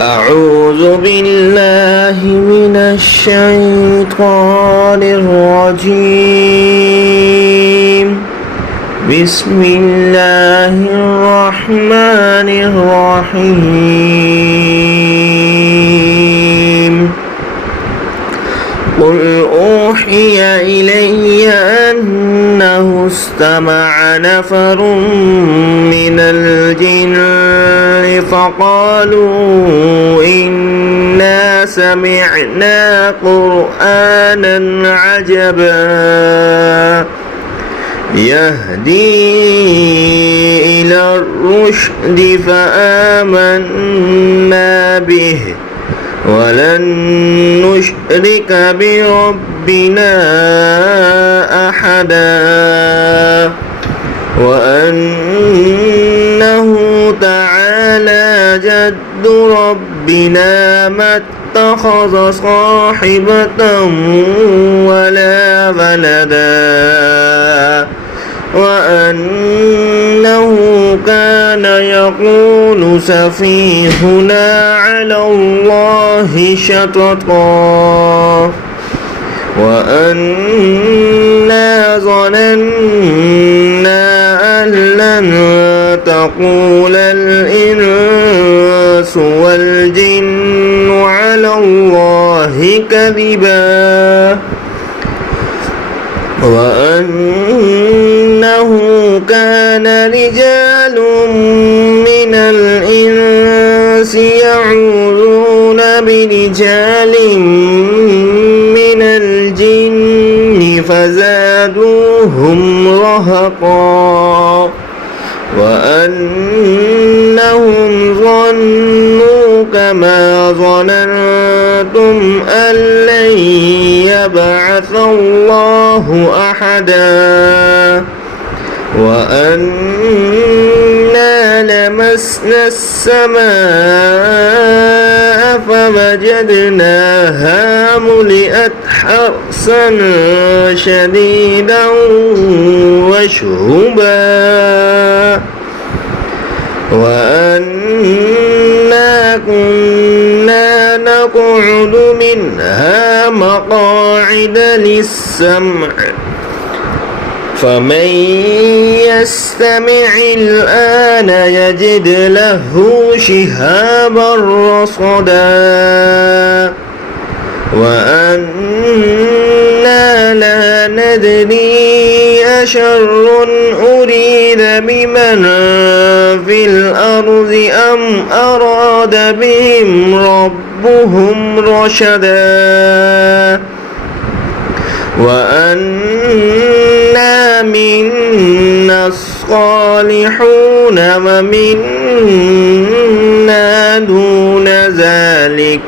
أعوذ بالله من الشيطان الرجيم. بسم الله الرحمن الرحيم. قل أوحي إلي أنه استمع نفر من الجن فقالوا إنا سمعنا قرآنا عجبا يهدي إلى الرشد فآمنا به ولن نشرك بربنا أحدا وأنه تعالى جد ربنا ما اتخذ صاحبة ولا ولدا وأنه كان يقول سفيهنا على الله شططا وأنا ظننا أن لن تقول الإنس والجن على الله كذبا وأنه كان رجال من الإنس يعوذون برجال من الجن فزادوهم رهقا وأنهم ظنوا كما ظننتم أن لن يبعث الله أحدا وأنا لمسنا السماء فوجدناها ملئت حرسا شديدا وشهبا وأنا كنا نقعد منها مقاعد للسمع فمن يستمع الآن يجد له شهابا رصدا وأنا لا ندري أشر أريد بمن في الأرض أم أراد بهم ربهم رشدا وأنا منا الصالحون ومنا دون ذلك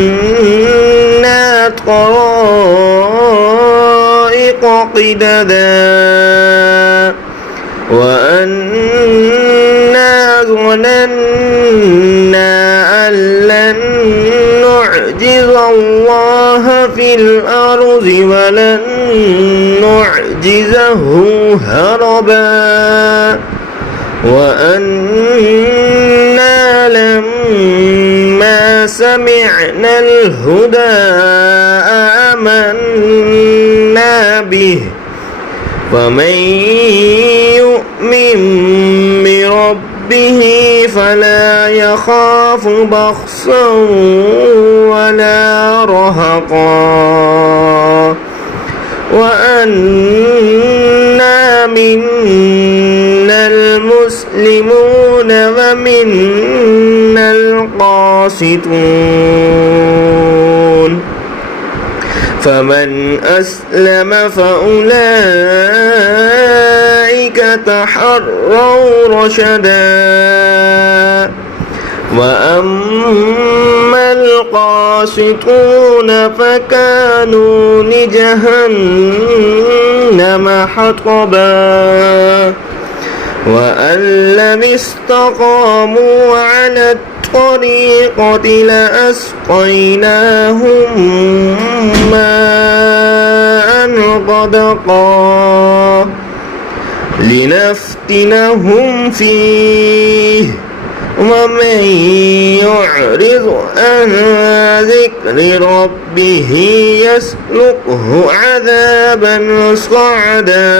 كنا طرائق قددا وأنا ظننا أن لن نعجز الله في الأرض ولن نعجزه هربا وأنا لما سمعنا الهدى آمنا به ومن يؤمن بربه فلا يخاف بخسا ولا رهقا وأنا منا المسلمون ومنا القاسطون فمن أسلم فأولئك تحروا رشدا وأما القاسطون فكانوا لجهنم حطبا وأن لم استقاموا على الطريقة لأسقيناهم ماء غدقا لنفتنهم فيه ومن يعرض عن ذكر ربه يسلكه عذابا صعدا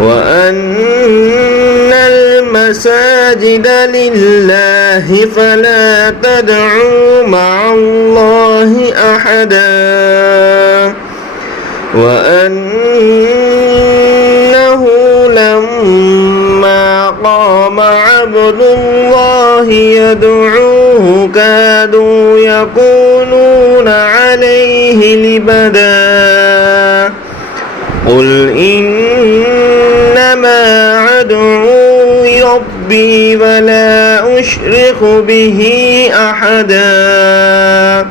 وأن المساجد لله فلا تدعوا مع الله أحدا وأنه لما قام عبد الله يدعوه كادوا يكونون عليه لبدا قل إنما أدعو ربي ولا أشرك به أحدا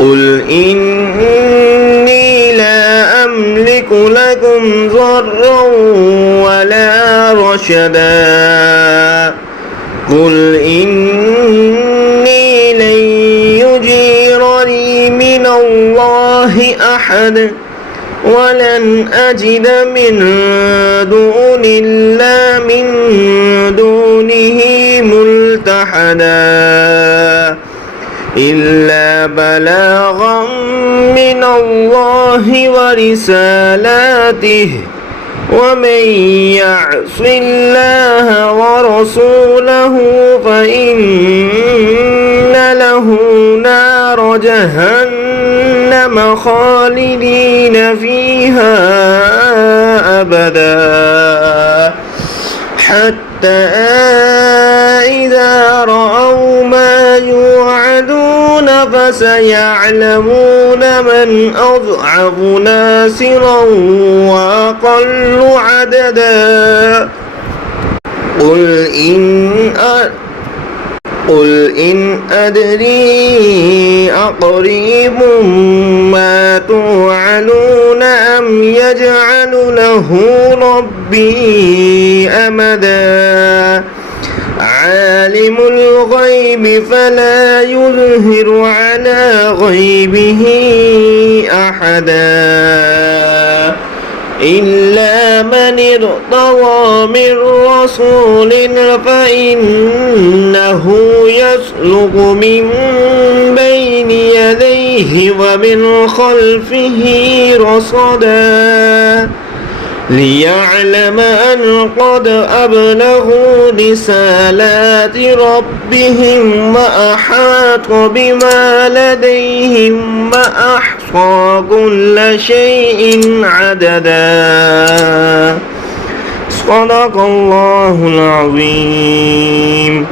قل إني لا أملك لكم ضرا ولا رشدا قل إني لن يجيرني من الله أحد ولن أجد من دونه ملتحدا إلا بلاغا من الله ورسالاته ومن يعص الله ورسوله فإن له نار جهنم خالدين فيها أبدا حتى إذا رأوا ما يوعدون فسيعلمون من أضعف ناصرا وأقل عددا قل إن أدري أقريب ما توعدون أم يجعل له ربي أمدا عالم الغيب فلا يظهر على غيبه أحدا إلا من ارتضى من رسول فإنه يسلك من بين يديه ومن خلفه رصدا ليعلم أن قد أبلغوا رسالات ربهم وأحاط بما لديهم وأحصى كل شيء عددا صدق الله العظيم.